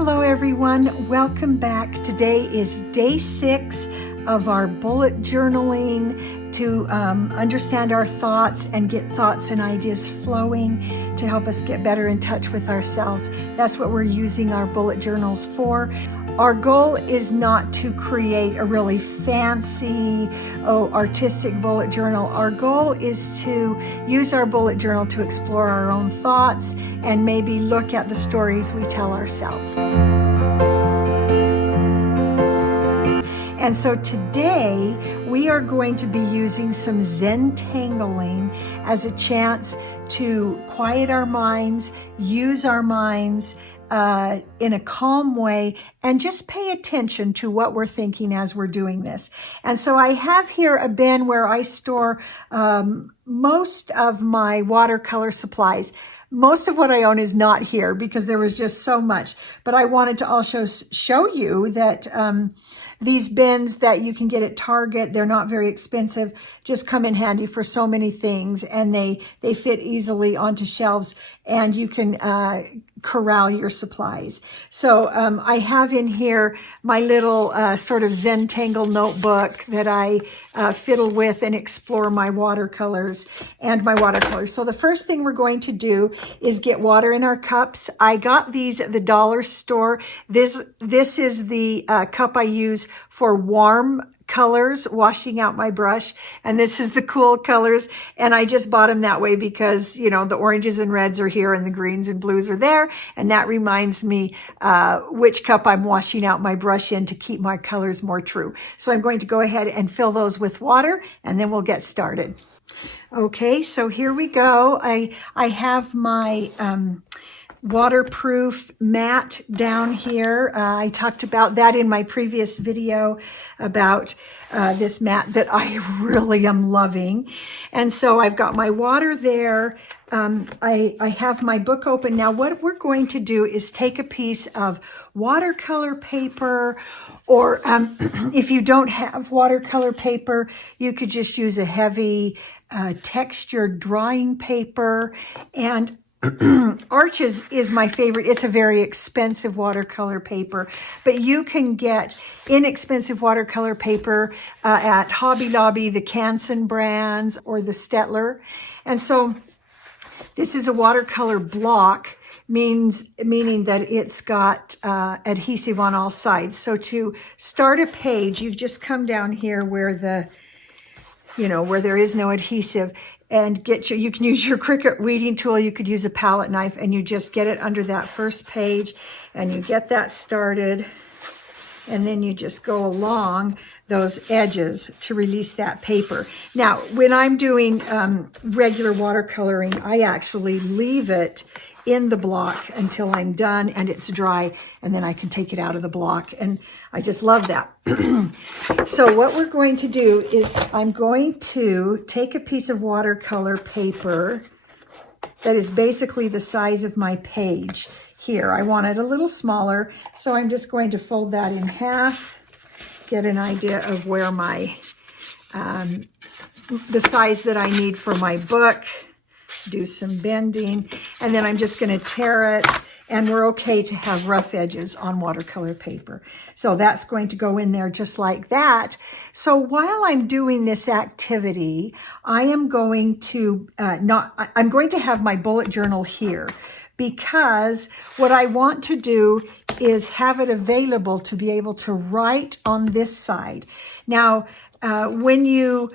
Hello everyone, welcome back. Today is day 6 of our bullet journaling to understand our thoughts and get thoughts and ideas flowing to help us get better in touch with ourselves. That's what we're using our bullet journals for. Our goal is not to create a really fancy, artistic bullet journal. Our goal is to use our bullet journal to explore our own thoughts and maybe look at the stories we tell ourselves. And so today we are going to be using some Zentangling as a chance to quiet our minds, use our minds, in a calm way, and just pay attention to what we're thinking as we're doing this. And so I have here a bin where I store most of my watercolor supplies. Most of what I own is not here because there was just so much, but I wanted to also show you that these bins that you can get at Target, they're not very expensive, just come in handy for so many things, and they fit easily onto shelves, and you can corral your supplies. So I have in here my little sort of Zentangle notebook that I fiddle with and explore my watercolors and my watercolors. So the first thing we're going to do is get water in our cups. I got these at the dollar store. This is the cup I use for warm colors, washing out my brush, and this is the cool colors, and I just bought them that way because, you know, the oranges and reds are here and the greens and blues are there, and that reminds me which cup I'm washing out my brush in to keep my colors more true. So I'm going to go ahead and fill those with water, and then we'll get started. Okay, so here we go. I have my waterproof mat down here. I talked about that in my previous video about this mat that I really am loving. And so I've got my water there. I have my book open. Now what we're going to do is take a piece of watercolor paper, or if you don't have watercolor paper, you could just use a heavy textured drawing paper. And Arches is my favorite. It's a very expensive watercolor paper, but you can get inexpensive watercolor paper at Hobby Lobby, the Canson brands, or the Stettler. And so this is a watercolor block, meaning that it's got adhesive on all sides. So to start a page, you just come down here where where there is no adhesive, and you can use your Cricut weeding tool, you could use a palette knife, and you just get it under that first page, and you get that started, and then you just go along those edges to release that paper. Now, when I'm doing regular watercoloring, I actually leave it in the block until I'm done and it's dry, and then I can take it out of the block, and I just love that. So what we're going to do is I'm going to take a piece of watercolor paper that is basically the size of my page here. I want it a little smaller, so I'm just going to fold that in half, get an idea of where my the size that I need for my book, do some bending, and then I'm just going to tear it, and we're okay to have rough edges on watercolor paper. So that's going to go in there just like that. So while I'm doing this activity, I am going to I'm going to have my bullet journal here, because what I want to do is have it available to be able to write on this side. Now, when you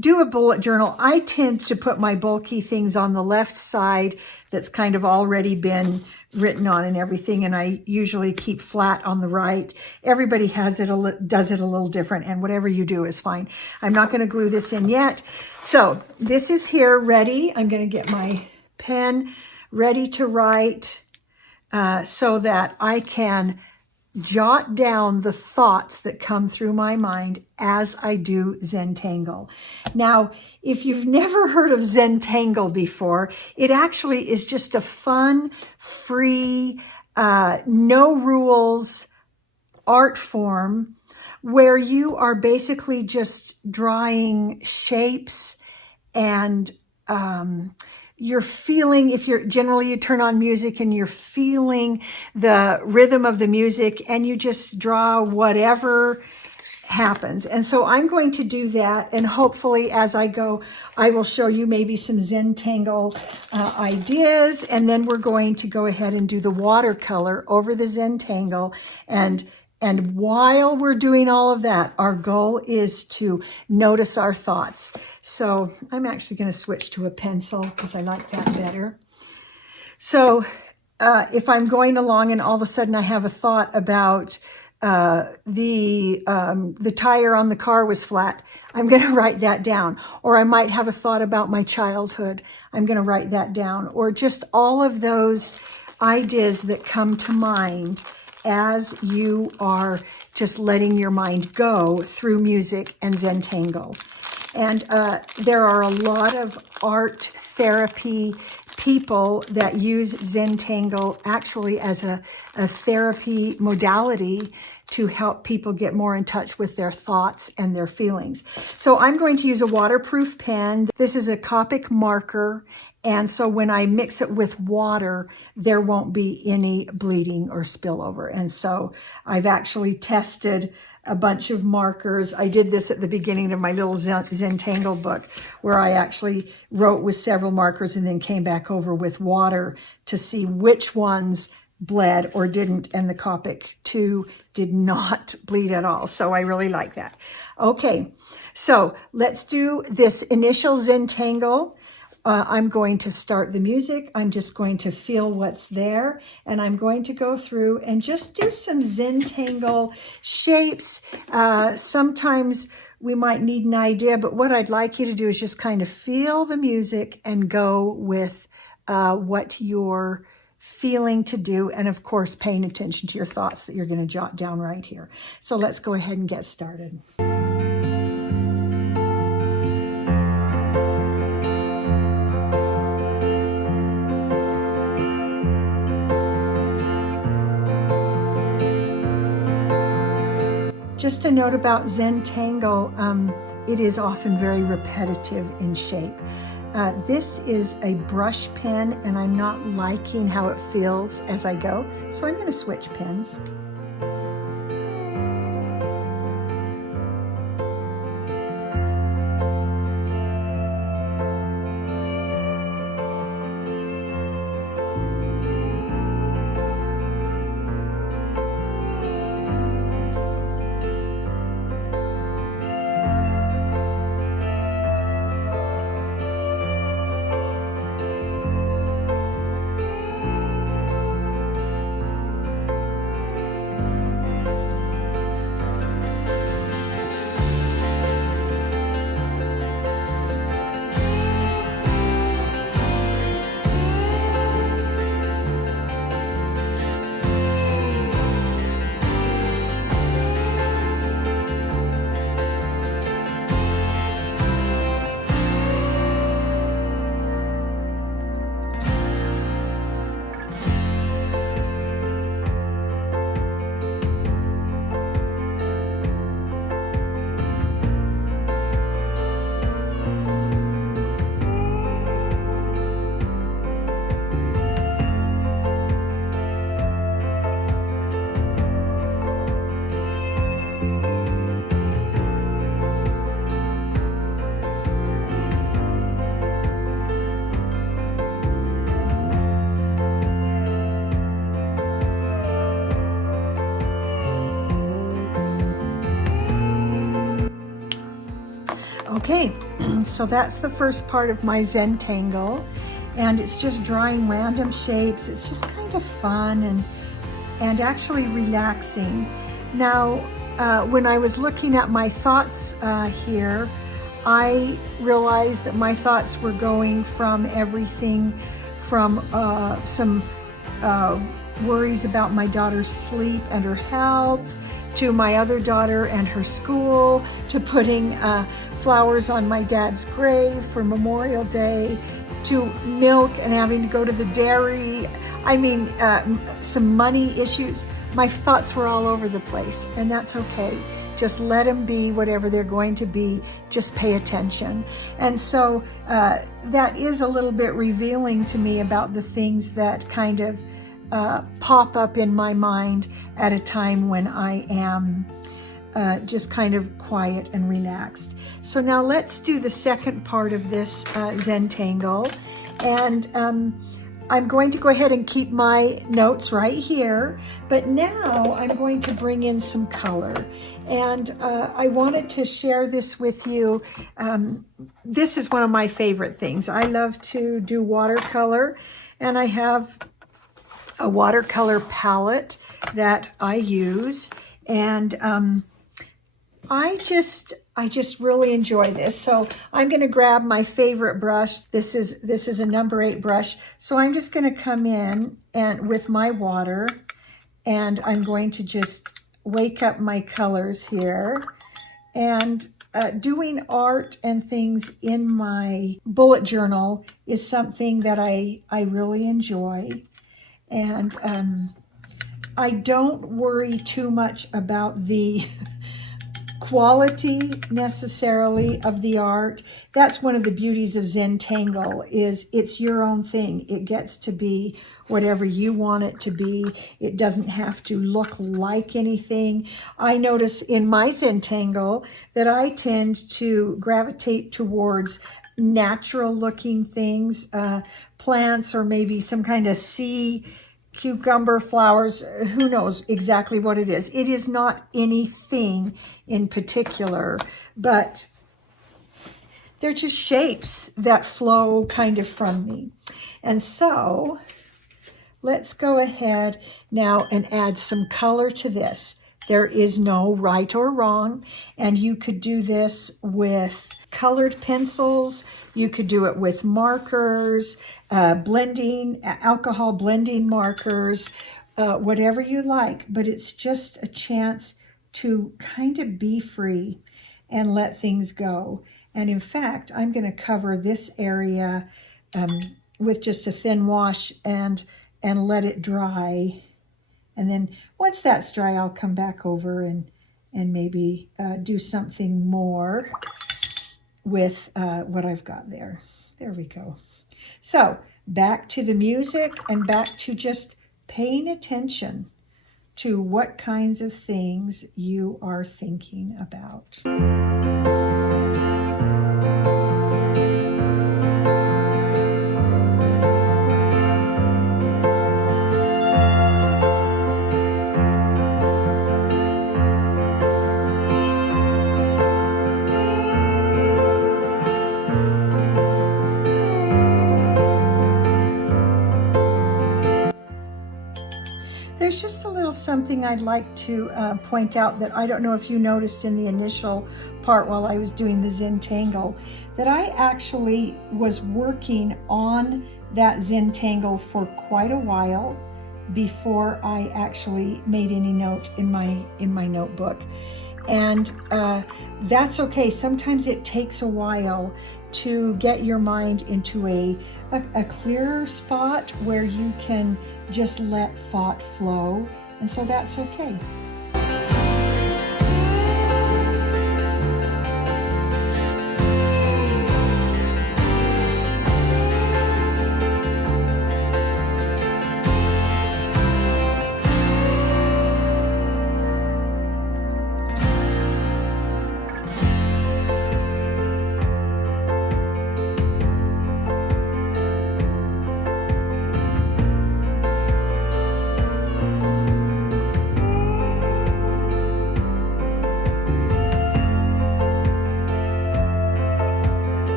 do a bullet journal, I tend to put my bulky things on the left side that's kind of already been written on and everything, and I usually keep flat on the right. Everybody does it a little different, and whatever you do is fine. I'm not going to glue this in yet. So this is here ready. I'm going to get my pen ready to write so that I can jot down the thoughts that come through my mind as I do Zentangle. Now, if you've never heard of Zentangle before, it actually is just a fun, free, no rules art form where you are basically just drawing shapes and you're feeling, if you're generally, you turn on music and you're feeling the rhythm of the music and you just draw whatever happens. And so I'm going to do that, and hopefully as I go, I will show you maybe some Zentangle ideas, and then we're going to go ahead and do the watercolor over the Zentangle. And while we're doing all of that, our goal is to notice our thoughts. So I'm actually going to switch to a pencil because I like that better. So if I'm going along and all of a sudden I have a thought about the tire on the car was flat, I'm going to write that down. Or I might have a thought about my childhood. I'm going to write that down. Or just all of those ideas that come to mind as you are just letting your mind go through music and Zentangle. And there are a lot of art therapy people that use Zentangle actually as a therapy modality to help people get more in touch with their thoughts and their feelings. So I'm going to use a waterproof pen. This is a Copic marker. And so when I mix it with water, there won't be any bleeding or spillover. And so I've actually tested a bunch of markers. I did this at the beginning of my little Zentangle book, where I actually wrote with several markers and then came back over with water to see which ones bled or didn't, and the Copic 2 did not bleed at all. So I really like that. Okay, so let's do this initial Zentangle. I'm going to start the music. I'm just going to feel what's there, and I'm going to go through and just do some Zentangle shapes. Sometimes we might need an idea, but what I'd like you to do is just kind of feel the music and go with what you're feeling to do, and of course paying attention to your thoughts that you're going to jot down right here. So let's go ahead and get started. Just a note about Zentangle, it is often very repetitive in shape. This is a brush pen, and I'm not liking how it feels as I go, so I'm going to switch pens. Okay, so that's the first part of my Zentangle, and it's just drawing random shapes. It's just kind of fun and actually relaxing. Now, when I was looking at my thoughts here, I realized that my thoughts were going from everything from some worries about my daughter's sleep and her health, to my other daughter and her school, to putting flowers on my dad's grave for Memorial Day, to milk and having to go to the dairy. I mean, some money issues. My thoughts were all over the place, and that's okay, Just let them be whatever they're going to be. Just pay attention. And so that is a little bit revealing to me about the things that kind of pop up in my mind at a time when I am just kind of quiet and relaxed. So now let's do the second part of this Zentangle. And I'm going to go ahead and keep my notes right here, but now I'm going to bring in some color. And I wanted to share this with you. This is one of my favorite things. I love to do watercolor, and I have a watercolor palette that I use, and I just really enjoy this. So I'm going to grab my favorite brush. This is a number 8 brush. So I'm just going to come in and with my water, and I'm going to just wake up my colors here. And doing art and things in my bullet journal is something that I really enjoy. And I don't worry too much about the quality necessarily of the art. That's one of the beauties of Zentangle, is it's your own thing. It gets to be whatever you want it to be. It doesn't have to look like anything. I notice in my Zentangle that I tend to gravitate towards natural looking things, plants, or maybe some kind of sea cucumber flowers. Who knows exactly what it is. It is not anything in particular, but they're just shapes that flow kind of from me. And so let's go ahead now and add some color to this. There is no right or wrong, and you could do this with colored pencils. You could do it with markers, alcohol blending markers, whatever you like. But it's just a chance to kind of be free and let things go. And in fact, I'm going to cover this area with just a thin wash and let it dry. And then once that's dry, I'll come back over and maybe do something more with what I've got there. There we go. So back to the music and back to just paying attention to what kinds of things you are thinking about. There's just a little something I'd like to point out that I don't know if you noticed in the initial part while I was doing the Zentangle, that I actually was working on that Zentangle for quite a while before I actually made any note in my notebook. And that's okay. Sometimes it takes a while to get your mind into a clearer spot where you can just let thought flow. And so that's okay.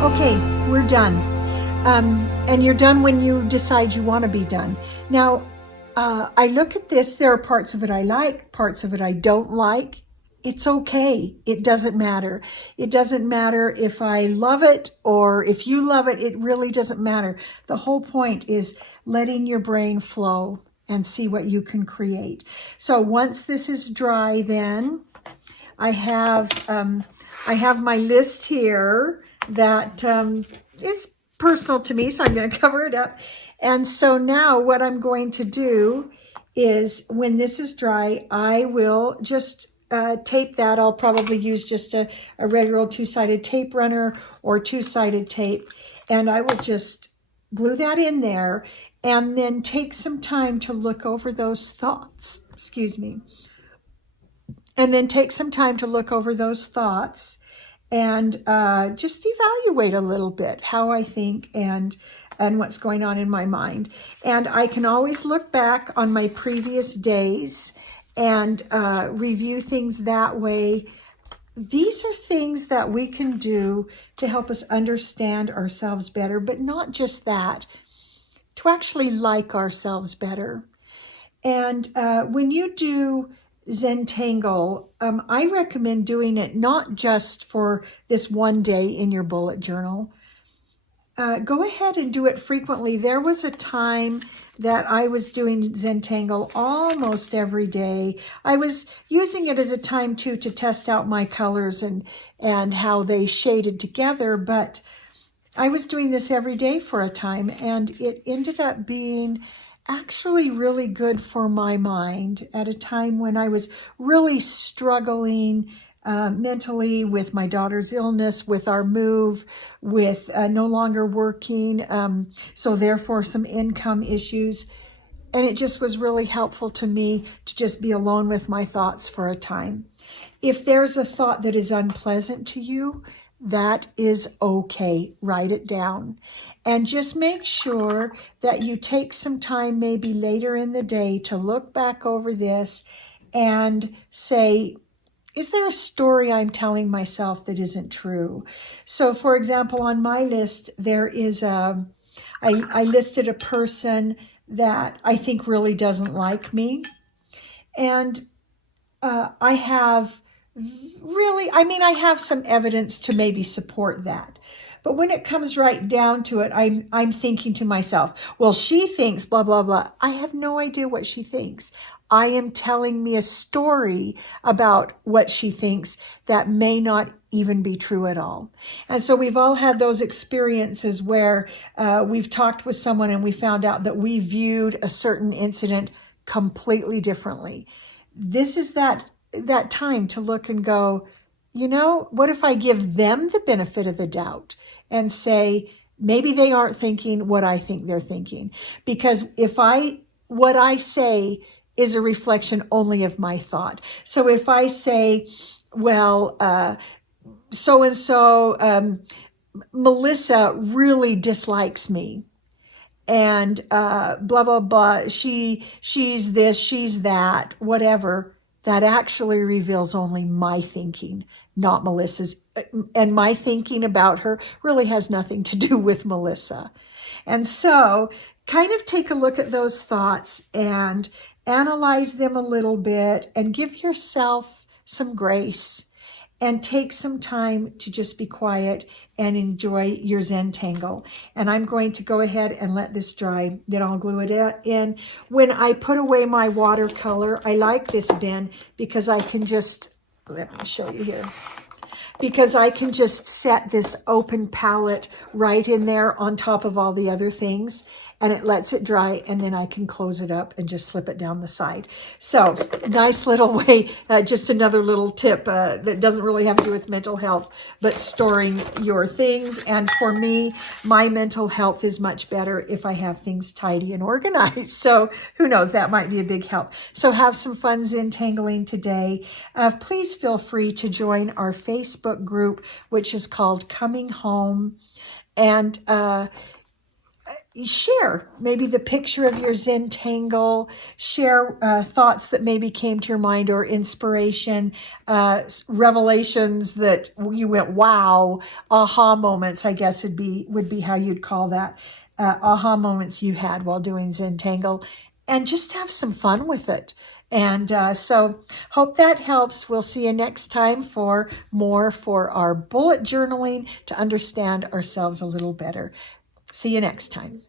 Okay, we're done. And you're done when you decide you want to be done. Now, I look at this. There are parts of it I like, parts of it I don't like. It's okay. It doesn't matter. It doesn't matter if I love it or if you love it. It really doesn't matter. The whole point is letting your brain flow and see what you can create. So once this is dry, then I have my list here that is personal to me, so I'm going to cover it up. And so now what I'm going to do is, when this is dry, I will just tape that. I'll probably use just a regular old two-sided tape runner or two-sided tape, and I will just glue that in there and then take some time to look over those thoughts. Excuse me. And then take some time to look over those thoughts and just evaluate a little bit how I think and what's going on in my mind. And I can always look back on my previous days and review things that way. These are things that we can do to help us understand ourselves better, but not just that, to actually like ourselves better. And when you do Zentangle, I recommend doing it not just for this one day in your bullet journal. Go ahead and do it frequently. There was a time that I was doing Zentangle almost every day. I was using it as a time too to test out my colors and how they shaded together, but I was doing this every day for a time, and it ended up being actually really good for my mind at a time when I was really struggling mentally with my daughter's illness, with our move, with no longer working, so therefore some income issues. And it just was really helpful to me to just be alone with my thoughts for a time. If there's a thought that is unpleasant to you, that is okay. Write it down. And just make sure that you take some time, maybe later in the day, to look back over this and say, is there a story I'm telling myself that isn't true? So, for example, on my list, there is I listed a person that I think really doesn't like me. And I have I have some evidence to maybe support that. But when it comes right down to it, I'm thinking to myself, well, she thinks blah, blah, blah. I have no idea what she thinks. I am telling me a story about what she thinks that may not even be true at all. And so we've all had those experiences where we've talked with someone and we found out that we viewed a certain incident completely differently. This is that time to look and go, what if I give them the benefit of the doubt and say, maybe they aren't thinking what I think they're thinking? Because what I say is a reflection only of my thought. So if I say, well, so-and-so, Melissa really dislikes me, and blah, blah, blah, she's this, she's that, whatever, that actually reveals only my thinking, not Melissa's. And my thinking about her really has nothing to do with Melissa. And so kind of take a look at those thoughts and analyze them a little bit and give yourself some grace and take some time to just be quiet and enjoy your Zentangle. And I'm going to go ahead and let this dry. Then I'll glue it in. When I put away my watercolor, I like this bin because I can just, let me show you here, because I can just set this open palette right in there on top of all the other things, and it lets it dry, and then I can close it up and just slip it down the side. So nice little way, just another little tip that doesn't really have to do with mental health, but storing your things. And for me, my mental health is much better if I have things tidy and organized. So who knows, that might be a big help. So have some fun Zentangling today. Please feel free to join our Facebook group, which is called Coming Home. And share maybe the picture of your Zentangle, share thoughts that maybe came to your mind, or inspiration, revelations that you went, wow, aha moments, I guess would be how you'd call that, aha moments you had while doing Zentangle, and just have some fun with it. And so hope that helps. We'll see you next time for more for our bullet journaling to understand ourselves a little better. See you next time.